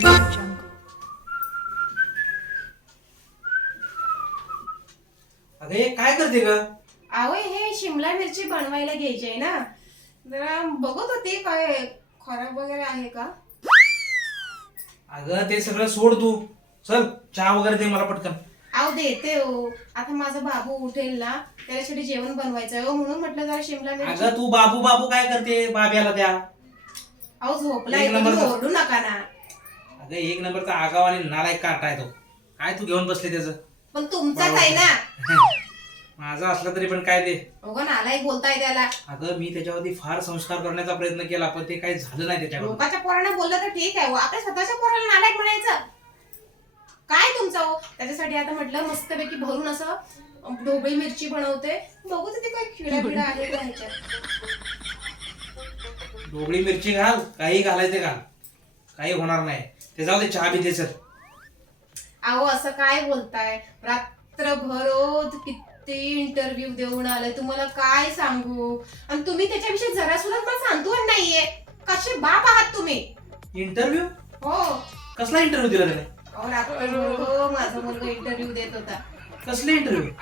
Jungle. हे काय करते ग? अहो हे शिमला मिरची बनवायला घ्यायची आहे ना. जरा बघत होते काय खराब वगैरे आहे का? अगं ते सगळं सोड तू. चल चहा वगैरे दे मला पटकन. अहो देते हो. आता माझा बाबू उठेल ना त्याच्यासाठी जेवण बनवायचं आहे हो. म्हणून म्हटलं जरा शिमला मिरची अगं तू बाबू बाबू काय करते? बाब्याला द्या. अहो झोपला एक. ओरडू नका ना. अगं एक नंबरचा आगाव आणि नालायक काटा आहे तो. काय तू घेऊन बसले त्याचं? पण तुमचाच आहे ना. माझा असला तरी पण काय दे अगं नालायक बोलताय त्याला. अगं मी त्याच्यावरती फार संस्कार करण्याचा प्रयत्न केला पण ते काही झालं नाही त्याच्यावर लोकांच्या पोराने बोललं तर ठीक आहे हो. आपल्या स्वतःच्या पोराला नालायक म्हणायचं. काय तुमचं हो? त्याच्यासाठी आता म्हटलं मस्तपैकी भरून असं ढोबळी मिरची बनवते. बघू तिथे काय किडा बिडा आहे का ह्याच्यात. ढोबळी मिरची घाल काही घालायचे घाल काही होणार नाही. ते जाऊ दे चहा बी सर अहो असं काय बोलताय? रात्रभर किती इंटरव्ह्यू देऊन आले तुम्हाला काय सांगू? आणि तुम्ही त्याच्याविषयी जरा सुद्धा मला सांगतो नाहीये. कसे बाप आहात तुम्ही? इंटरव्ह्यू हो. कसला इंटरव्ह्यू दिला त्याने? अहो रात्रभर हो, माझा मुलगा इंटरव्ह्यू देत होता. कसले इंटरव्ह्यू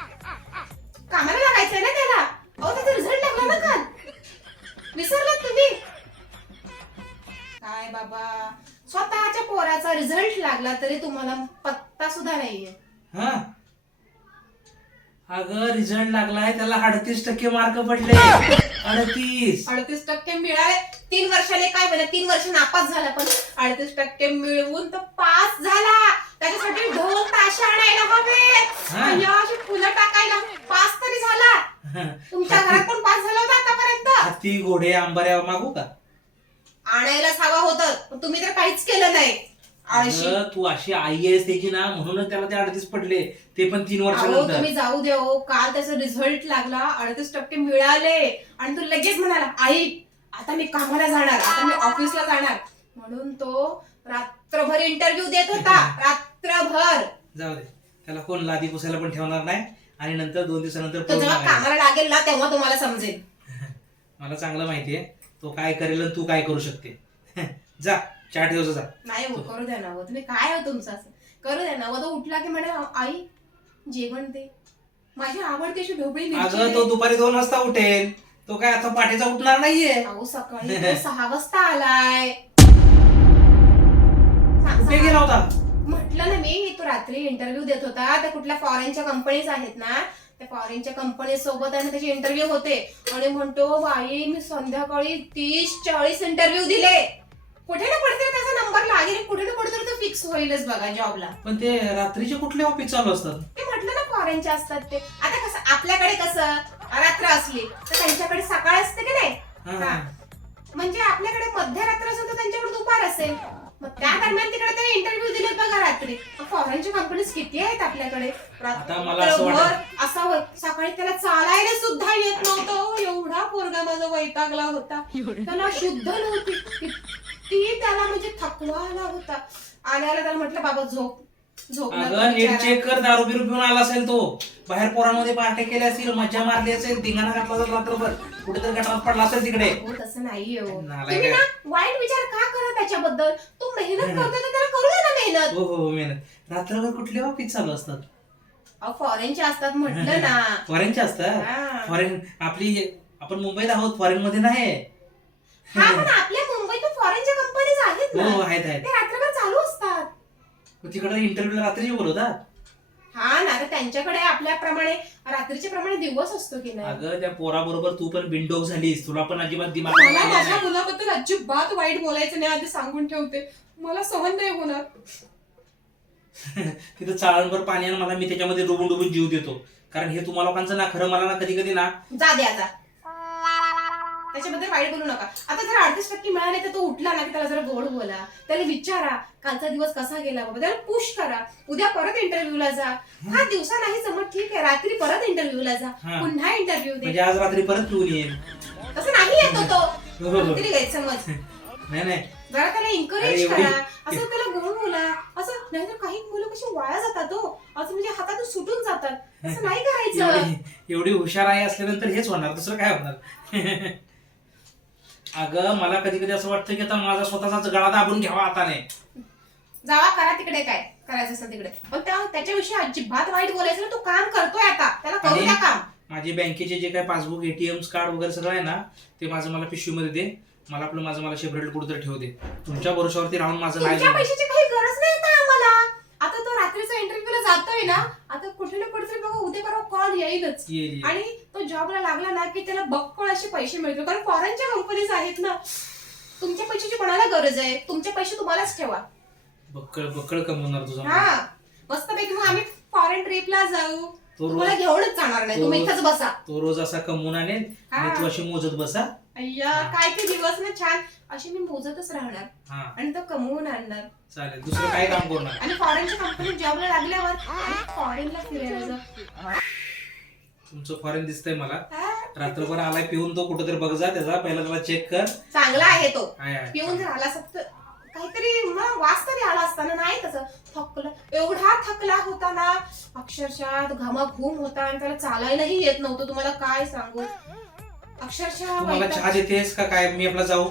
कामाला लागायचंय ना त्याला. अहो त्याचा रिझल्ट लागला ना काल. विसरलात तुम्ही? काय बाबा? स्वतःच्या पोराचा रिझल्ट लागला तरी तुम्हाला पत्ता सुद्धा नाहीये. हा? अगं रिझल्ट लागलाय त्याला अडतीस टक्के मार्क पडले. अडतीस. अडतीस टक्के मिळाले. तीन वर्षाने काय झालं? तीन वर्ष नापास झाला पण अडतीस टक्के मिळवून तो पास झाला. त्याच्यासाठी ढोल ताशा आणायला हवे. हा. आणि अशी फुलं टाकायला पास तरी झाला. तुमच्या घरात पण पास झाला होता आतापर्यंत. हत्ती घोडे आंबाऱ्या मागू का? आणायलाच हवा होतं. पण तुम्ही तर काहीच केलं नाही. आळशी अगं, तू अशी आई आहेस त्याची ना म्हणूनच त्याला ते अडतीस पडले. ते पण तीन अहो वर्षानंतर. तुम्ही जाऊ दे हो काल त्याचा रिझल्ट लागला अडतीस टक्के मिळाले. आणि तो लगेच म्हणाला आई आता मी कामाला जाणार आता मी ऑफिसला जाणार. म्हणून तो रात्रभर इंटरव्ह्यू देत होता. रात्रभर. जाऊ दे. त्याला कोण लादी पुसायला पण ठेवणार नाही. आणि नंतर दोन दिवसानंतर तो पळून जेव्हा. कामाला लागेल ना तेव्हा तुम्हाला समजेल. मला चांगलं माहितीये. तो काय करेल आणि तू काय करू शकते? जा चहा ठेवतो जा. नाही हो करू द्या ना हो तुम्ही काय हो तुमचं असं? करू द्या ना हो तो उठला की म्हणे आई जेवण दे. माझी आवडती अशी ढोबळी मिरची अगं दे." तो दुपारी दोन वाजता उठेल. तो काय आता पाठीचा उठणार नाहीये. अहो सकाळी तो सहा वाजता आलाय. कुठे गेला होता? म्हटलं ना मी तो रात्री इंटरव्ह्यू देत होता. त्या कुठल्या फॉरेनच्या कंपनीज आहेत ना त्या फॉरेनच्या कंपनी सोबत आणि त्याचे इंटरव्ह्यू होते. आणि म्हणतो बाई मी संध्याकाळी तीस चाळीस इंटरव्ह्यू दिले. कुठे ना कुठे त्याचा नंबर लागेल. कुठे ना कुठे तो फिक्स होईलच बघा जॉबला पण ते रात्रीचे कुठले ऑफिस चालू असतात? ते म्हटलं ना फॉरेनचे असतात ते. आता कसं आपल्याकडे कसं रात्र असली तर त्यांच्याकडे सकाळ असते की नाही? हा. हा. म्हणजे आपल्याकडे मध्यरात्र असेल तर त्यांच्याकडे दुपार असेल. मग त्या दरम्यान तिकडे ते इंटरव्ह्यू दिले बघा रात्री. फॉरेनच्या कंपनीज किती आहेत आपल्याकडे? आता मला असं वाटत- रात्रभर असा होत सकाळी त्याला चालायला सुद्धा येत नव्हतं. एवढा पोरगा माझा वैतागला होता. त्याला शुद्ध नव्हती. किती त्याला म्हणजे थकवा आला होता. आल्याला त्याला म्हटलं बाबा झोप. झोप नको अगं नीट बिचारा." चेक कर दारू बिरू पिऊन आला असेल तो. बाहेर पोरांमध्ये पार्ट्या केल्या असतील मज्जा मारली असेल धिंगाणा घातला असेल रात्रभर. कुठेतरी गटारात पडला असेल तिकडे. हो तसं नाहीये हो. नालायक तुम्ही आहे. ना वाईट विचार का करा त्याच्याबद्दल? तो मेहनत करतोय तर त्याला करू दे ना मेहनत. हो हो हो, मेहनत. रात्रभर कुठले ऑफिस चालू असतात? अहो फॉरेनचे असतात म्हटलं ना. फॉरेनचे हा. असतात? फॉरेन आपली आपण मुंबईत आहोत फॉरेन मध्ये नाही. हा पण आपल्या मुंबईत फॉरेनच्या कंपनीज आहेत हो ना. हो, आहेत आहेत. ते रात्रभर चालू असतात. तिकडे इंटरव्ह्यूला रात्री बोलवतात? हा ना तर त्यांच्याकडे आपल्याप्रमाणे रात्रीच्या प्रमाणे दिवस असतो की नाही? अगं त्या पोराबरोबर तू पण बिंडोक झालीस. तुला पण अजिबात दिमाग मला माझ्या. मुलाबद्दल अजिबात वाईट बोलायचं नाही आधी सांगून ठेवते. मला सहन नाही होणार. तिथं चाळणभर पाणी आणि मला मी त्याच्यामध्ये डुबून डुबून जीव देतो. कारण हे तुम्हा लोकांचं ना खरं मला ना कधी कधी ना जा द्या जा त्याच्याबद्दल वाईट बोलू नका. आता जर अडतीस टक्के मिळाले तर तो उठला ना की त्याला जरा गोड बोला. त्याला विचारा कालचा दिवस कसा गेला बाबा. त्याला पुश करा. उद्या परत इंटरव्ह्यूला जा. हा दिवसा नाही जमत ठीक आहे. रात्री परत इंटरव्ह्यूला जा. हा. पुन्हा इंटरव्ह्यू दे. म्हणजे आज रात्री परत पिऊन येईल. तसं नाही येतो तो हो, हो. काहीतरी गैरसमज. नाही नाही. जरा त्याला अरे एन्करेज एवढी- करा असं त्याला गोड बोला. असं नाहीतर काही मुलं कशी वाया जातात हो. असं म्हणजे हातातून सुटून जातात. असं नाही करायचं. एवढी एवढी हुशार आहे असल्यानंतर हेच होणार. दुसरं काय होणार? अगं मला कधी कधी असं वाटतं की आता माझा स्वतःचाच गळा दाबून घ्यावा आता नाही. जावा करा तिकडे काय करायचं असेल तिकडे. पण त्या त्याच्याविषयी अजिबात वाईट बोलायचं नाही. तो काम करतोय आता. त्याला करू आणि- द्या काम माझे बँकेचे जे काय पासबुक एटीएम कार्ड वगैरे सगळं आहे ना ते माझं मला पिशवीमध्ये दे. मला आपलं माझं मला सेपरेट कुठेतरी ठेवू दे. तुमच्या भरोशावरती राहून माझं नाही तुमच्या जमत. पैशाची काही गरज नाही आता आम्हाला आता तो रात्रीचा इंटरव्ह्यूला जातोय ना आता कुठे ना कुठेतरी बघा उद्या परवा कॉल येईलच. येईल येईल. आणि तो जॉबला लागला ना की त्याला बक्कळ असे पैसे मिळतील. कारण फॉरेनच्या कंपनीज आहेत ना तुमच्या पैशाची कोणाला गरज आहे? तुमचे पैसे तुम्हालाच ठेवा. बक्कळ बक्कळ कमवणार तुझा हा. मस्तपैकी मग आम्ही फॉरेन ट्रिपला जाऊ. तो तुम्हाला रोज घेऊनच जाणार नाही. तुम्ही इथंच बसा. तो रोज असा कमवून आणेल आणि हा. तू अशी मोजत बसा. अय्या काय ते दिवस ना छान. असे मी मोजतच राहणार हा. आणि तो कमवून आणणार. चालेल दुसरं काय काम करणार आणि फॉरेनच्या कंपनीत जॉबला लागल्यावर फॉरेनला फिरायला जाऊ तुमचं फॉरेन दिसतंय मला. हा, रात्रभर आलाय पिऊन तो कुठेतरी बघ जा त्याचा. पहिला त्याला चेक कर. चांगला आहे तो. पिऊन जर आला फक्त काहीतरी मला वास तरी आला असताना नाही तसं थकला. एवढा थकला होता ना अक्षरशः घामाघूम होता आणि त्याला चालायलाही येत नव्हतं. तुम्हाला काय सांगू? अक्षरशः तू मला वैताग- चहा देतेस का? काय मी आपला जाऊ?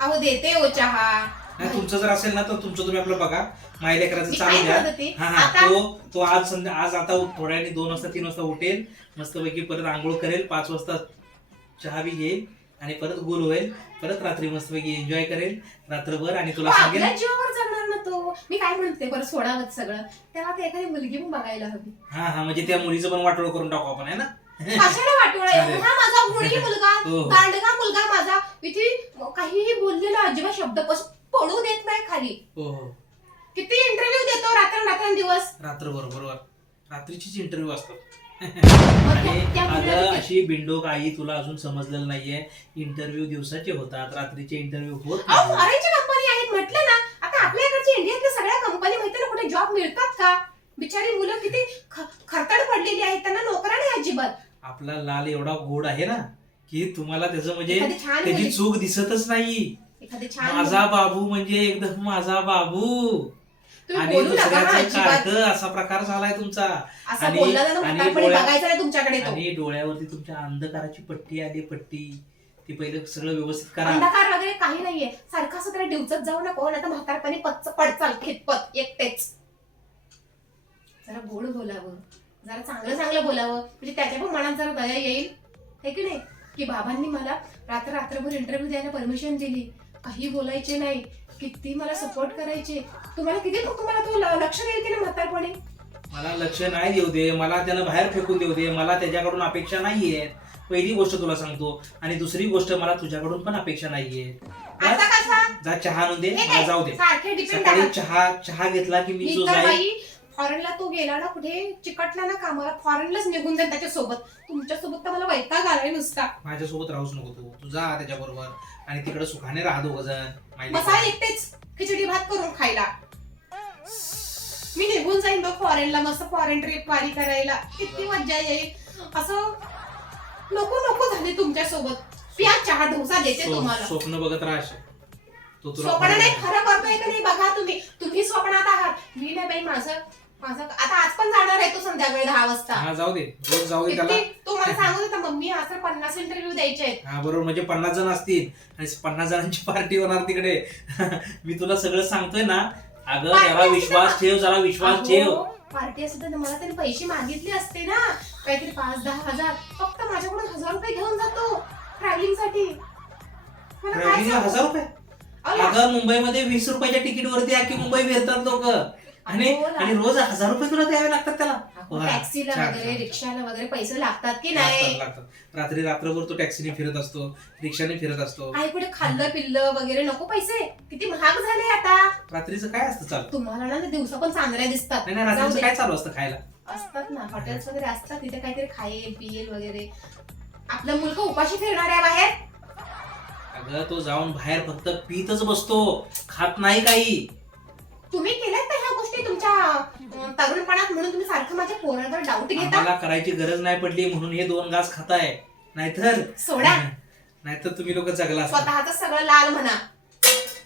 अहो देते हो चहा. नाही तुमचं जर असेल ना तर तुमचं तुम्ही आपलं बघा. माझ्या लेकराचं मी चालू काय द्या. होती? हा हा. आता तो तो आज संध्या आज आता थोड्या वेळाने दोन वाजता तीन वाजता उठेल. मस्तपैकी परत आंघोळ करेल. पाच वाजता चहा बी घेईल आणि परत गोल होईल. परत रात्री मस्तपैकी एन्जॉय करेल. रात्रभर आणि तुला हो, सांगेल आपल्या जीवावर जगणार ना तो. मी काय म्हणते? बरं सोडावं सगळं. त्याला ते एखादी मुलगी पण बघायला हवी. हा हा. म्हणजे त्या मुलीचं पण वाटोळ करून टाकू आपण आहे ना? कशाला वाटोळ चालेल. एवढा माझा गुणी मुलगा हो. हो. दांडगा मुलगा माझा. इथे काहीही बोललेला अजिबात शब्द पस- पडू देत नाही खाली. हो हो. किती इंटरव्ह्यू देतो रात्र रात्रंदिवस रात्रभर बरोबर रात्रीचीच इंटरव्ह्यू असतात आणि अगं अशी बिंडोक आई तुला अजून समजलेलं नाहीये. इंटरव्ह्यू दिवसाचे होतात रात्रीचे इंटरव्ह्यू होत अहो, नाही फॉरेनच्या कंपनी आहेत म्हटलं ना. आता आपल्याकडच्या इंडियातल्या सगळ्या कंपनी माहिती ना कुठे जॉब मिळतात का? बिचारी मुलं किती ख- खरतड पडलेली आहेत त्यांना नोकऱ्या नाही अजिबात. आपला लाल एवढा गोड आहे ना की तुम्हाला त्याचं म्हणजे एखादी छान त्याची चूक दिसतच नाही. एखादी छान माझा बाबू म्हणजे एकदम माझा बाबू. तुम्ही आणि बोलू नका हा दुसऱ्याचं अजिबात. काढतं असा प्रकार झालाय तुमचा. असं आणि- बोलला ना आणि म्हातारपणी डोळ्या- बघायचं नाही तुमच्याकडे तो. आणि डोळ्यावरती तुमच्या अंधकाराची पट्टी आली पट्टी. ती पहिले सगळं व्यवस्थित करा. अंधकार वगैरे काही नाहीये. सारखं असं त्याला डिवचत जाऊ नको नाही तर म्हातारपणी पच्च पडचाल खितपत एकटेच. जरा गोड बोलावं. जरा चांगलं चांगलं बोलावं. म्हणजे त्याच्या पण मनात जरा दया येईल. हे की नाही? की बाबांनी मला रात्र रात्रभर इंटरव्ह्यू द्यायला परमिशन दिली. काही बोलायचे नाही. किती मला सपोर्ट करायचे. तुम्हाला किती तुम्हाला तो लक्ष देईल की नाही म्हातारपणी? मला लक्ष नाही देऊ दे. मला त्यानं बाहेर फेकून देऊ दे. मला त्याच्याकडून अपेक्षा नाहीये. पहिली गोष्ट तुला सांगतो. आणि दुसरी गोष्ट मला तुझ्याकडून पण अपेक्षा नाहीये. जा. चहा आणून दे. मला? जाऊ दे. सकाळी चहा चहा घेतला की मी जो जाईल. फॉरेनला तो गेला ना कुठे? चिकटला ना कामाला. फॉरेनलाच निघून जाईल त्याच्यासोबत. तुमच्यासोबत तर मला वैताग आलाय नुसता. माझ्यासोबत राहूच नको तू. तू जा त्याच्याबरोबर. आणि तिकडे सुखाने राहा दोघ जण. बसा एकटेच. खिचडी भात करून खायला. मी निघून जाईन बघ फॉरेनला मस्त फॉरेन ट्रिप वारी करायला. किती मज्जा येईल. असं नको नको झाले तुमच्यासोबत प्या चहा डोसा देते तुम्हाला. स्वप्न बघत राहा स्वप्न नाही खरं करतोय का नाही बघा तुम्ही. तुम्ही स्वप्नात आहात. मी नाही बाई माझं माझं आता आज पण जाणार आहे तो संध्याकाळी दहा वाजता. हा जाऊ दे. रोज जाऊ दे त्याला. किती- तो मला सांगत होता मम्मी आज तर पन्नास इंटरव्ह्यू द्यायचे आहेत. हा बरोबर. म्हणजे पन्नास जण असतील आणि पन्नास जणांची पार्टी होणार तिकडे. मी तुला सगळं सांगतोय ना. अगं Party जरा असते विश्वास. ठेव जरा विश्वास ठेव. पार्टी असते तर मला त्याने पैसे मागितले असते ना. काहीतरी पाच दहा हजार. फक्त माझ्याकडून हजार रुपये घेऊन जातो ट्रॅव्हलिंगसाठी. मला काय ट्रॅव्हलिंगला सांगू? हजार रुपये? अहो, अगं मुंबईमध्ये वीस रुपयाच्या तिकीट वरती अख्खी मुंबई फिरतात लोक? आणि ला- आणि रोज हजार रुपये तुला द्यावे लागतात त्याला? वा, टॅक्सीला छान, वगैरे छान. रिक्षाला वगैरे पैसे लागतात की लागतात नाही? लागतात रात्री रात्रभर तो टॅक्सीने फिरत असतो रिक्षाने फिरत असतो. आई कुठे खाल्लं पिल्लं वगैरे नको पैसे? किती महाग झाले आता. रात्रीचं काय असतं चालू? तुम्हाला ना ते दिवसा पण चांदऱ्या दिसतात. नाही नाही जाऊ रात्रीचं दे. काय चालू असतं खायला? असतात ना हॉटेल्स वगैरे असतात तिथे काहीतरी खाईल पिईल वगैरे. आपला मुलगा उपाशी फिरणार आहे बाहेर? अगं तो जाऊन बाहेर फक्त पितच बसतो. खात नाही काही. तुम्ही केल्यात का ह्या गोष्टी तुमच्या तरुणपणात म्हणून तुम्ही सारखं माझ्या पोरावर डाऊट घेता? आम्हाला करायची गरज नाही पडली म्हणून हे दोन घास खाताय. नाहीतर सोडा. नाहीतर तुम्ही लोक जगला असता. स्वतःच सगळं लाल म्हणा.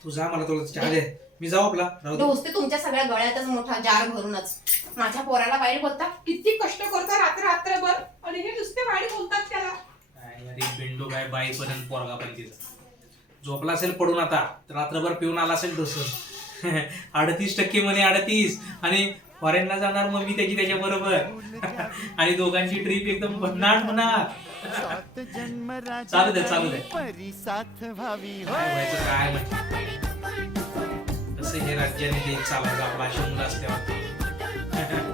तू जा मला थोडं चहा दे. मी जाऊ आपला. राहू दे. तुमच्या सगळ्या गळ्यातच मोठा जार भरूनच. माझ्या पोराला वाईट बोलता? किती कष्ट करता रात्र रात्रभर. आणि हे नुसते वाईट बोलतात त्याला. काय अरे बिंडू काय बाईपर्यंत पोरगा पाहिजे. तिचा झोपला असेल पडून आता. रात्रभर पिऊन आला असेल ढोसून अडतीस टक्के म्हणे अडतीस. आणि फॉरेनला जाणार मम्मी त्याची त्याच्या बरोबर. आणि दोघांची ट्रिप एकदम भन्नाट होणार चालू दे, चालू दे. परी साथ व्हावी. काय कसं हे राज्याने देश चालवायचं आपला अशी मुलं असल्यावर